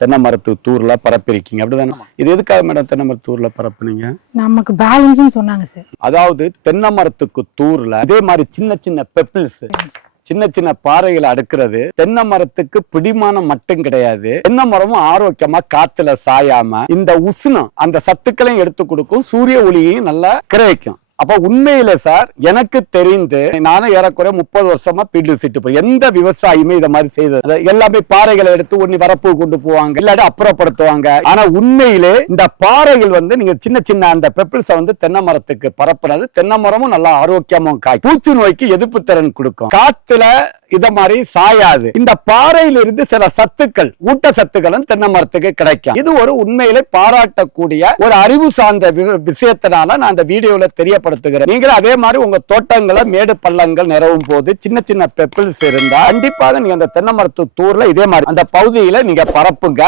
தென்னை மரத்து தூர்ல பரப்பிருக்கீங்க அப்படிதானே? இது எதுக்காக மேடம் தென்னை மரத்து தூர்ல பரப்புனீங்க? நமக்கு பேலன்ஸ்னு சொன்னாங்க சார். அதாவது தென்னை மரத்துக்கு தூர்ல இதே மாதிரி சின்ன சின்ன பெப்பிள்ஸ், சின்ன சின்ன பாறைகளை அடுக்கிறது தென்னை மரத்துக்கு பிடிமானம் மட்டும் கிடையாது, தென்னை மரமும் ஆரோக்கியமா காத்துல சாயாம இந்த உஷ்ணம் அந்த சத்துக்களையும் எடுத்து கொடுக்கும், சூரிய ஒளியையும் நல்லா கிரகிக்கும். அப்ப உண்மையில சார் எனக்கு தெரிந்து நானும் ஏறக்குறைய 30 வருஷமா ஃபீல்டு விசிட் போய் எந்த விவசாயியுமே இதை மாதிரி செய்தது எல்லாமே பாறைகளை எடுத்து ஒண்ணு வரப்பு கொண்டு போவாங்க, இல்லாட்டி அப்புறப்படுத்துவாங்க. ஆனா உண்மையிலே இந்த பாறைகள் நீங்க சின்ன சின்ன அந்த பெப்பிள்ஸை தென்னை மரத்துக்கு பரப்புறது, தென்னை மரமும் நல்லா ஆரோக்கியமும் காய், பூச்சி நோய்க்கு எதிர்ப்பு திறன் கொடுக்கும், காத்துல இத மாதிரி சாயாது. இந்த பாறையிலிருந்து சில சத்துக்கள், ஊட்டச்சத்துக்களும் தென்னை மரத்துக்கு கிடைக்கும். இது ஒரு உண்மையிலே பாராட்டக்கூடிய ஒரு அறிவு சார்ந்த விஷயத்தினால நான் அந்த வீடியோல தெரியப்படுத்துகிறேன். நீங்களும் அதே மாதிரி உங்க தோட்டங்களை மேடு பள்ளங்கள் நிறவும் போது சின்ன சின்ன பெப்பிள்ஸ் இருந்தா கண்டிப்பாக நீங்க அந்த தென்னை மரத்து தூர்ல இதே மாதிரி அந்த பகுதியில நீங்க பரப்புங்க.